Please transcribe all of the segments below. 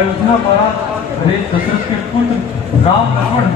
अयोध्या महाराज भले दशरथ के पुत्र राम लक्ष्मण।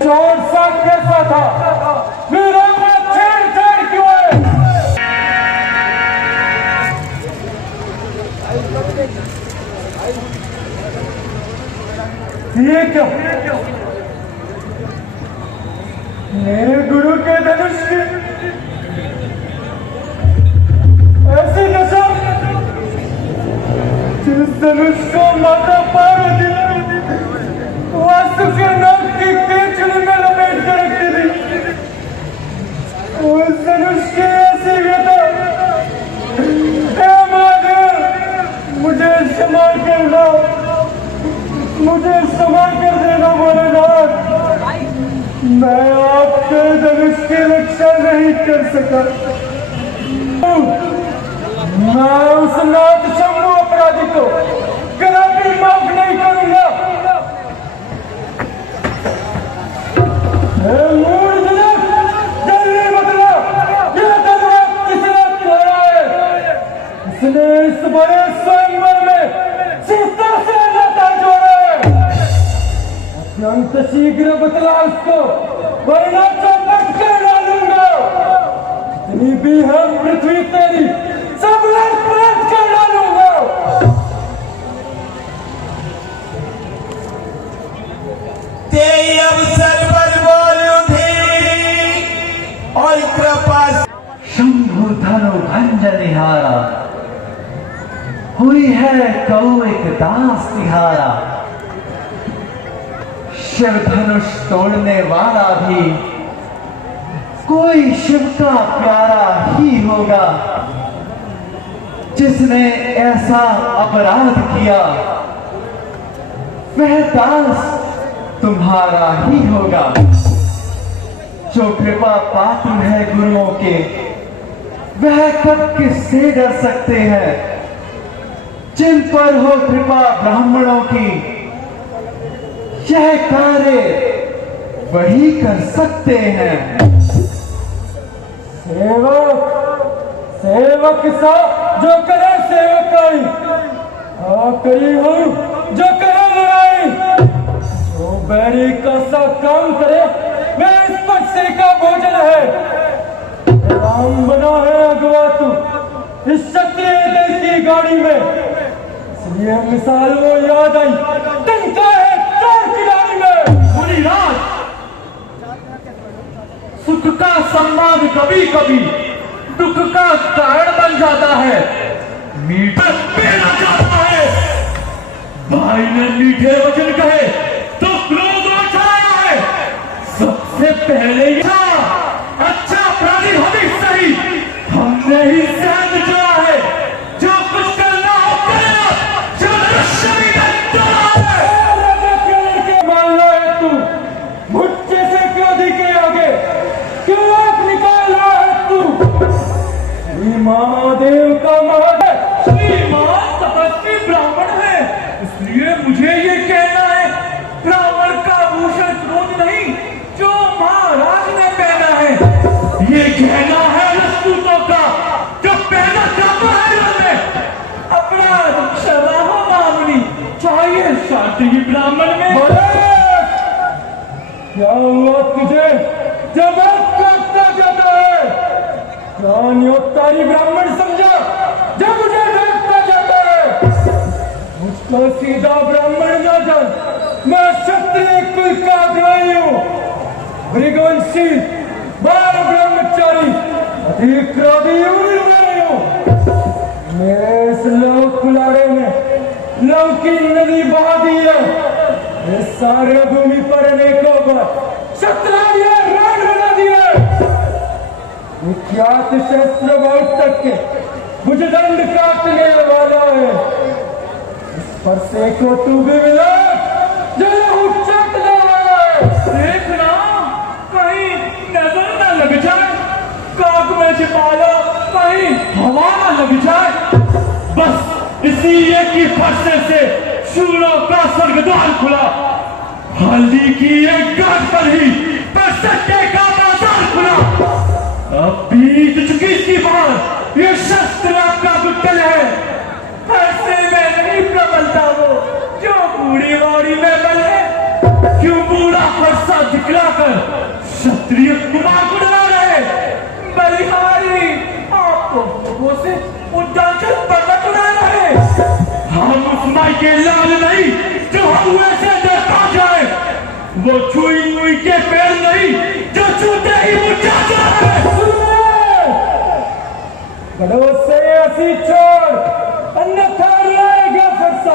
चोर सा कैसा था, वीरों में छेड़छाड़ क्यों है? ये क्या? मेरे गुरु के धनुष की ऐसी दशा, जिस धनुष को माता पार्वती वास्तु के नाम की केचुली में लपेट कर रखती थी, उस धनुष की ऐसी व्यथा, हे महादेव मुझे क्षमा करना, मुझे क्षमा कर देना भोलेनाथ। मैं आपके धनुष की रक्षा नहीं कर सका। मैं उस नाथ शंभु अपराधी को कदापि माफ नहीं करूंगा। जल्दी बदला, यह तलवार किसने तोड़ा है? इसने इस बड़े स्वयंवर में सीता से नाता जोड़ा है। अत्यंत शीघ्र बतला उसको, वरना चौपट कर डालूंगा। जितनी भी है पृथ्वी तेरी, सब लूट कर डालूंगा। तेरी अवसर पर बोलो धीरी और कृपा। शंभु धनु भंजन निहारा, हुई है कौ एक दास तिहारा। शिव धनुष तोड़ने वाला भी कोई शिव का प्यारा ही होगा। जिसने ऐसा अपराध किया वह दास तुम्हारा ही होगा। जो कृपा पात्र है गुरुओं के, वह कब किससे डर सकते हैं। जिन पर हो कृपा ब्राह्मणों की, यह कार्य वही कर सकते हैं। सेवक सेवक सा जो करे सेवकाई, करी हूं जो करे लड़ाई। जो बैरी का सा काम करे वह इस पर से का भोजन है। राम बना है अगवा तू इस क्षत्रिय दल की गाड़ी में, इसलिए मिसाल वो याद आई, तिनका है चोर की गाड़ी में। मुनिराज, सुख का सम्मान कभी कभी दुख का कारण बन जाता है। मीठा पीना जाता है। भाई ने मीठे वचन कहे तो क्रोध मचाया है। सबसे पहले अच्छा प्राणी हम ही सही, हमने ही सहन किया है। जो कुछ करना हो करेगा, जो शरीर मान लो है तू मुझसे से क्रोधी के आगे क्यों आंख निकाल रहा है तू? श्री महादेव का महल है। श्रीमान तपस्वी ब्राह्मण है, इसलिए मुझे ये कहना है, ब्राह्मण का भूषण क्रोध नहीं जो महाराज ने पहना है। ये कहना है रस्तूतों का जो पहना जाता है उन्होंने। अपराध क्षमा हो मामूली, चाहिए शांति ही ब्राह्मण में। क्या हुआ तुझे जब काटता जाता है? प्राणियोत्तारी ब्राह्मण समझा जब मुझे डांटता जाता है। मुझको सीधा ब्राह्मण ना जान, मैं क्षत्रिय कुल का द्रोही हूँ, भृगवंशी, बाल ब्रह्मचारी, अधिक क्रोधी नहीं हूँ। मेरे इस लव कुलारे में लव की नदी बहा दी है। इस सारे भूमि पर अनेकों बार शतरंज रण बना दिया। विख्यात शस्त्र बहुत तक के मुझे दंड काटने वाला है। इस पर से को तू भी मिला जो चटने वाला है। देखना कहीं नजर न लग जाए, काग में छिपा लो कहीं हवा न लग जाए। बस इसी एक ही फरसे से शूरों का स्वर्गद्वार खुला। हल्दी की एक गांठ पर ही पर सत्य का बाजार खुला। अब बीत चुकी इसकी बात, ये शस्त्र शस्त्र आपका गुट्टल है, ऐसे में नहीं प्रबलता वो जो बूढ़ी बाड़ी में बल है। क्यों बूढ़ा फरसा दिखलाकर क्षत्रिय दिमाग उड़ा रहे? बलिहारी आपको लोगों से उद्दाचल पर्वत उड़ा रहे। हम उस माई के लाल नहीं जो हम वैसे देखा जाए, वो छुई मुई के पेड़ नहीं जो छूते ही मुरझा जाए। गढ़ों से ऐसी छोड़, अन्यथा लाएगा फरसा,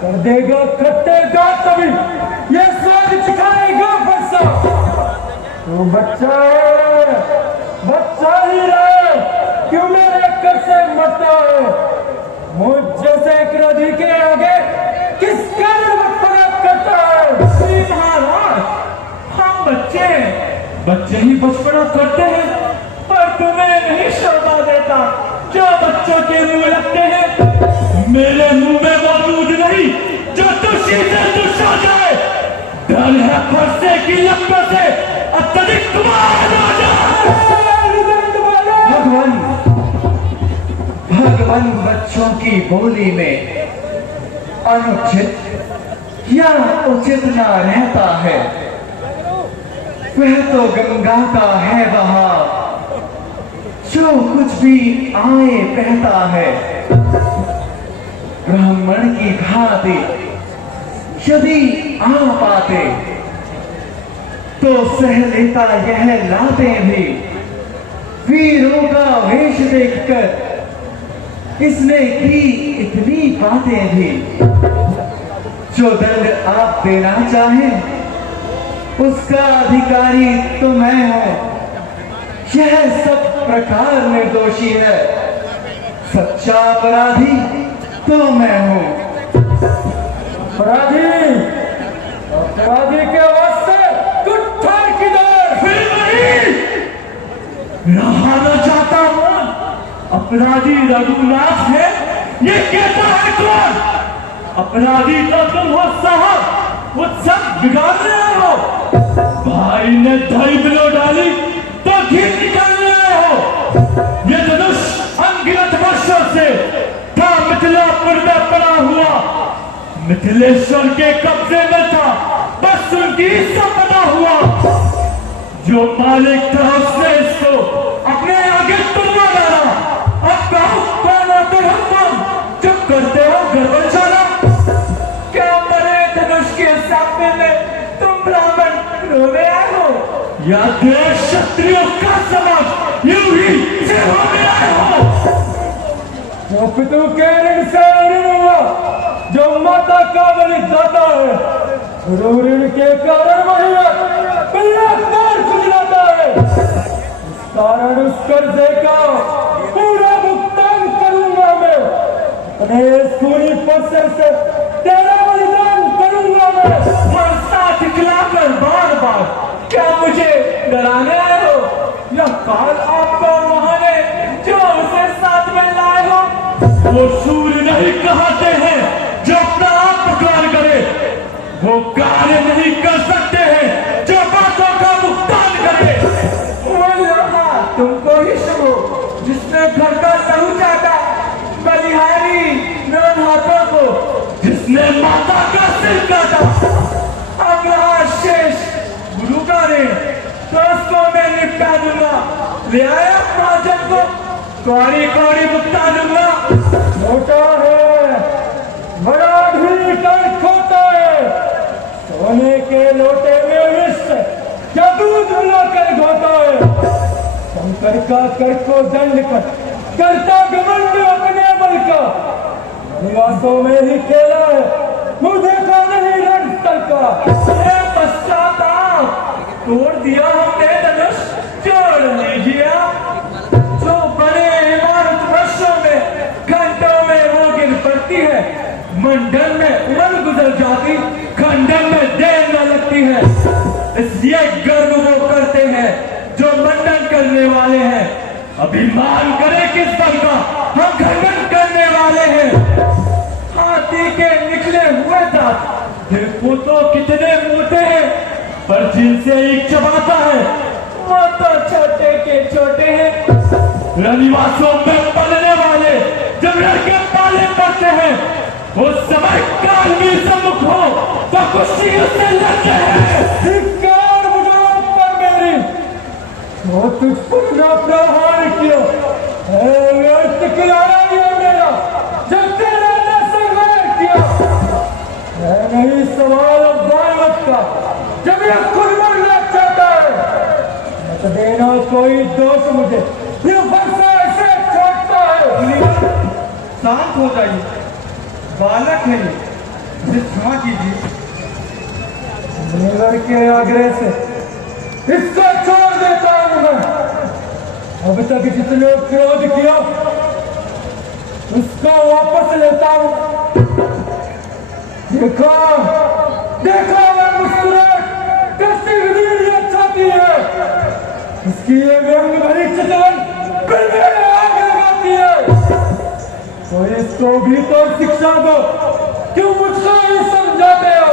कर देगा खट्टेगा तभी ये स्वाद चखाएगा फरसा। तू बच्चा है, बच्चा ही रहे, क्यों मेरे कर से मरता है? मुझ जैसे क्रोधी के आगे किस कारण बचपना करता है? श्री महाराज, हम बच्चे ही बचपना करते हैं, पर तुम्हें नहीं शोभा देता जो बच्चों के मुंह लगते हैं। मेरे मुंह में वो दूध नहीं जो तुझी से दुष हो जाए। डर है फरसे की लंबे से अत्यधिक तुम्हारा हो जाए। भगवान बच्चों की बोली में अनुचित या उचित ना रहता है। वह तो गंगा का है बहाव, जो कुछ भी आए बहता है। ब्राह्मण की भांति यदि आ पाते तो सह लेता यह लाते भी। वीरों का वेश देखकर इसने की इतनी बातें भी। जो दंड आप देना चाहें उसका अधिकारी तो मैं हूं। यह सब प्रकार निर्दोषी है, सच्चा अपराधी तो मैं हूं। अपराधी के वास्ते कुठार किधर? फिर नहीं रहा न जाता हूं। अपराधी रघुनाथ है, ये कहता है कौन? अपराधी तो तुम हो साहब, वो सब बिगाड़ रहे हो। भाई ने दही बिलो डाली तो घी निकाल रहे हो। ये धनुष अनगिनत वर्षों से था मिथिलापुर में पड़ा हुआ, मिथिलेश्वर के कब्जे में था, बस उनकी संपदा हुआ। जो मालिक था उसने इसको अपने आगे तुलवा डाला। अब कहो कौन होते हो तुम जो करते हो गड़बड़ चाला? क्या मरे धनुष के सामने में तुम ब्राह्मण रोने आए हो, या देश क्षत्रियों का समाज यूं ही से होने आए हो? जो पितु के ऋण से ऋण हुआ, जो माता का बलिदाता है, ऋण के कारण वही पैर खुजलाता है। इस कारण उस कर्जे का पूरा भुगतान करूंगा मैं। अपने खूनी पत्थर से तेरा बलिदान करूंगा मैं। फरसा दिखलाकर बार बार क्या मुझे डराने आए हो, या काल आपको महाने जो उसे साथ में लाए हो? वो सूर्य नहीं कहते हैं जो अपना आप पुकार करे, वो कार्य नहीं कर सकते हैं जो बातों का भुगतान करे। वो लम्हा तुमको ही शुभ जिसने घर का लहू चाटा, बलिहारी नौन हाथों को जिसने माता का सिर काटा। अब रहा शेष गुरु का ऋण, तो उसको मैं निपटा दूंगा। ले आया महाजन को कौड़ी कौड़ी भुगता दूंगा। छोटा है, बड़ा भी कर खोता है। सोने के लोटे में विष क्या दूध मिलाकर घोता है। शंकर का कर को दंड कर करता घमंड अपने बल का। निवासों में ही खेला है, मुझे का नहीं रण तल का। पश्चाताप तोड़ दिया हमने धनुष, जोड़ लीजिए। जो बड़े इमारत वर्षों में घंटों में वो गिर पड़ती है, मंडन में उम्र गुजर जाती, खंडन में देर न लगती है। इसलिए गर्व वो करते हैं जो मंडन करने वाले हैं। अभिमान करे किस दल का, हम खंडन करने वाले हैं। हाथी के निकले हुए दांत देखो तो कितने मोटे हैं, पर जिनसे एक चबाता है वो तो छोटे के छोटे हैं। रनिवासों में पलने वाले जब लड़के पाले पड़ते हैं, उस समय काल भी सम्मुख हो तो कुश्ती उससे लड़ते हैं। धिक्कार मुझे पर मेरी, वो तुझ पर ना प्रहार किया किनारा ये मेरा, जब तेरा ने संहार किया है। नहीं सवाल बालवत का, जब ये खुद मरना चाहता है मत देना कोई दोष मुझे, ये वर्षा ऐसे छोड़ता है। शांत हो जाइए, बालक है ये, इसे क्षमा कीजिए। नीवर के आग्रह से इसको छोड़ देता हूं मैं। अब तक जितने क्रोध किया उसको वापस लेता हूं। देखो देखो मैं मुस्कुराहट कैसी विधि छाती है, इसकी ये व्यंग भरी चितवन फिर मेरे आगे लगाती है। तो इसको भी तो शिक्षा दो, क्यों मुझको ही समझाते हो?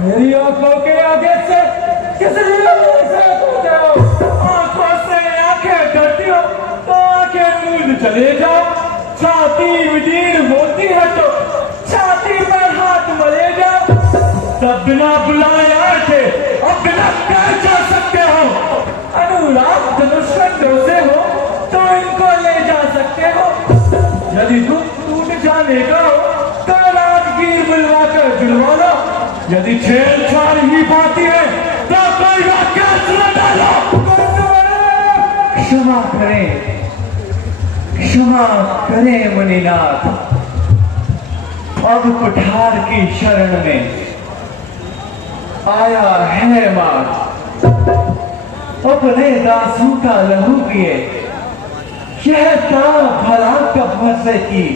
मेरी आंखों के आगे से किस लिए मुझसे होते हो? आंखों से आंखें करती हो तो आंखें मूंद चले जाओ। छाती विदीर्ण होती है तो छाती पर हाथ मले जाओ। तब बिना बुलाए आए थे, अब बिना कहे जा सकते हो। अनुराग धनुष्कंडों से हो तो इनको ले जा सकते हो। यदि दुख टूट जाने का हो तो राजगीर बुलवा कर जुड़वा लो। यदि छेड़छाड़ ही बाती है तो कोई वाक्य सुना डालो। क्षमा करें, क्षमा करें मुनिनाथ। अब कुठार की शरण में आया है मात। अपने दासों का लहू पिए, यह भला कब से की।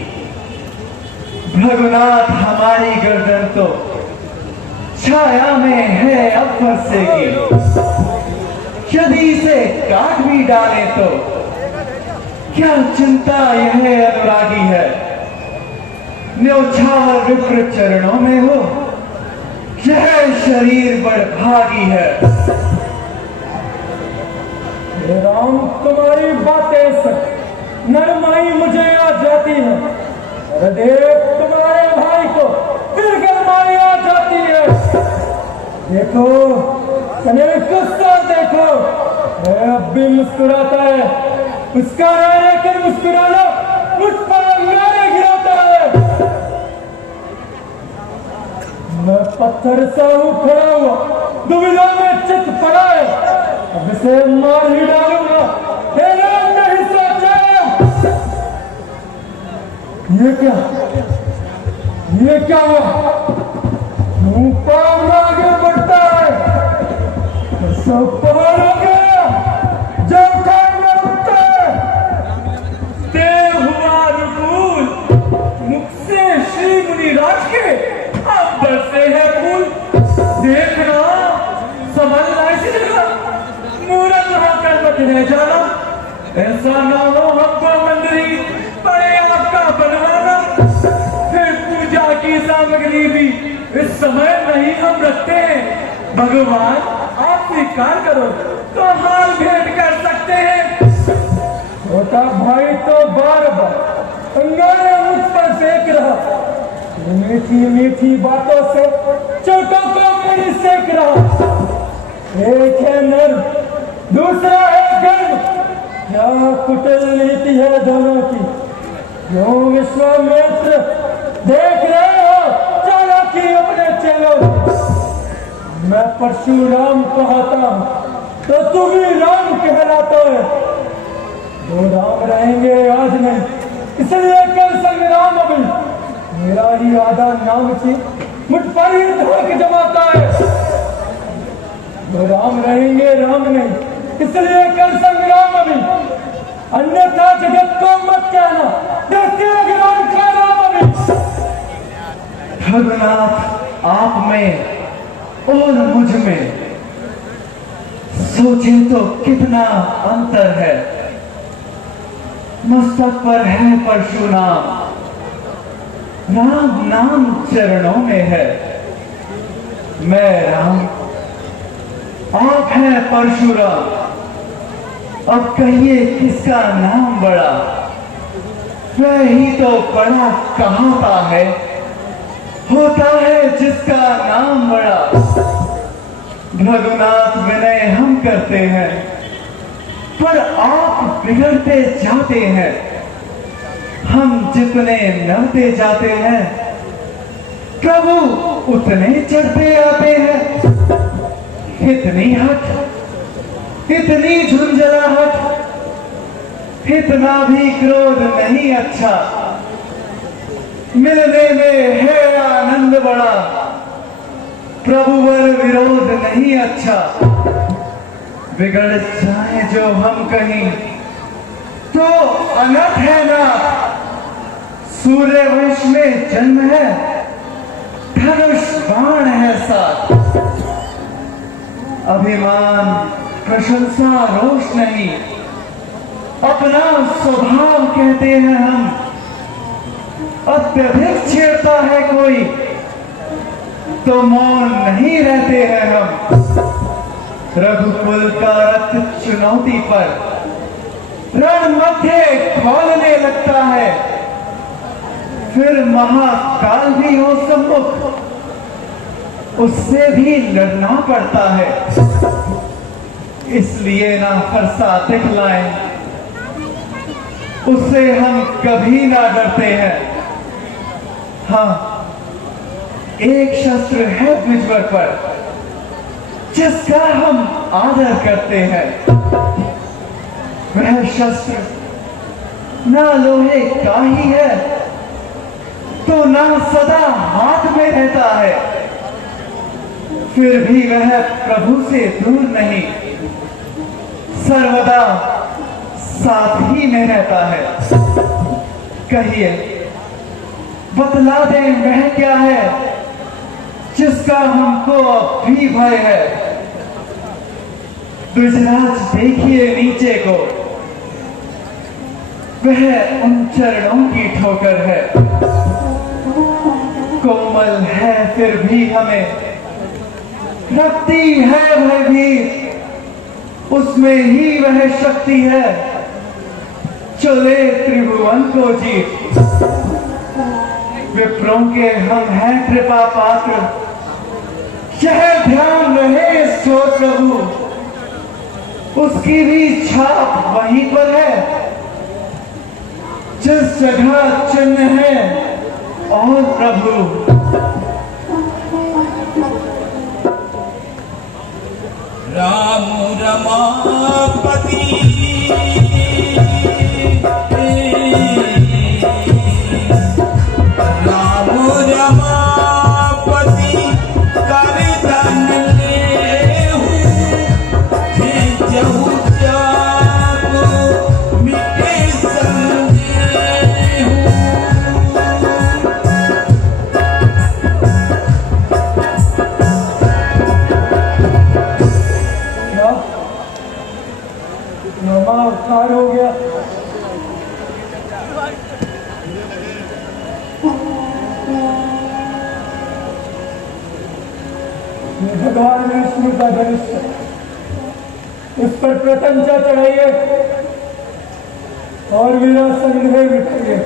भगुनाथ हमारी गर्दन तो छाया में है अब फंसेगी। यदि इसे काट भी डाले तो क्या चिंता यह अनुरागी है। न्योछावर विप्र चरणों में हो, यह शरीर बड़भागी है। हे राम, तुम्हारी बातें सच, नरमाई मुझे आ जाती है। अरे देख तुम्हारे भाई को फिर गरमाई आ जाती है। देखो कन्हैया गुस्सा देखो, अब भी मुस्कुराता है। उसका रहने कर मुस्कुराना मुझ पर अंगारे गिराता है। मैं पत्थर सा हूं खड़ा हुआ, दुविधा में चित पड़ा है। अब इसे मार ही डालूंगा, हैरान नहीं सोचा। ये क्या हुआ? पाव आगे बढ़ता है, सब पहाड़ हो गया, जब खान में उठता है। देव हुआ अनुकूल, मुख से श्री मुनिराज के अब बरसे है फूल। देखना संभलना इसी जगह, मूरत होकर मत रह जाना। ऐसा ना हो हमको मंदिरी पड़े आपका बनवाना। फिर पूजा की सामग्री भी इस समय नहीं हम रखते हैं। भगवान आप स्वीकार करो तो हाल भेंट कर सकते हैं। छोटा भाई तो बार बार अंगारे मुझ पर फेंक रहा, मीठी मीठी बातों से चोटों को मेरी सेक रहा। एक है नर, दूसरा है गर्म, क्या कुटिल नीति है दोनों की। क्यों विश्वामित्र देख रहे हो चालाकी अपने चेलों की। मैं परशुराम कहता हूं तो तू भी राम कहलाता है। दो राम रहेंगे आज नहीं, इसलिए कर संग्राम अभी। मेरा ही आधा नाम थी, मुझ पर ही धड़क जमाता है। दो राम रहेंगे राम नहीं, इसलिए कर संग्राम अभी। अन्यथा जगत को मत कहना, देखते अग्राम का राम अभी। भगनाथ आप में और मुझ में सोचे तो कितना अंतर है। मस्तक पर है परशुराम, राम नाम चरणों में है। मैं राम, आप हैं परशुराम। अब कहिए किसका नाम बड़ा, वह ही तो बड़ा कहाता है, होता है जिसका नाम बड़ा। रघुनाथ विनय हम करते हैं, पर आप बिगड़ते जाते हैं। हम जितने नड़ते जाते हैं, प्रभु उतने चढ़ते आते हैं। इतनी हट, इतनी झुंझलाहट, इतना भी क्रोध नहीं अच्छा। मिलने में है आनंद बड़ा, प्रभुवर विरोध नहीं अच्छा। बिगड़ जाए जो हम कहीं, तो अनर्थ है ना। सूर्यवंश में जन्म है, धनुष बाण है साथ। अभिमान प्रशंसा रोष नहीं, अपना स्वभाव कहते हैं हम। अत्यधिक छेड़ता है कोई, तो मौन नहीं रहते हैं हम। रघुकुल का रक्त चुनौती पर रण मध्य खोलने लगता है। फिर महाकाल भी हो सम्मुख, उससे भी लड़ना पड़ता है। इसलिए ना फरसा दिखलाएं, उससे हम कभी ना डरते हैं। हाँ, एक शस्त्र है द्विजवर पर, जिसका हम आदर करते हैं। वह शस्त्र ना लोहे का ही है, तो ना सदा हाथ में रहता है। फिर भी वह प्रभु से दूर नहीं, सर्वदा साथ ही में रहता है। कहिए, बतला दें वह क्या है, जिसका हमको अब भी भय है। द्विजराज देखिए नीचे को, वह उन चरणों की ठोकर है। कोमल है फिर भी हमें रखती है भयभीत, उसमें ही वह शक्ति है जो ले त्रिभुवन को जीत। विप्रों के हम हैं कृपा पात्र, यह ध्यान रहे इस छोर प्रभु, उसकी भी छाप वहीं पर है जिस जगह चिन्ह है और प्रभु। राम रमापति राम रमापति कर धन लेहु, खींचहु चाप मिटे संदेहु। नमावतार हो गया। ये भगवान विष्णु का धनुष, उस पर प्रतंचा चढ़ाइए और मेरा संदेह मिटाइए।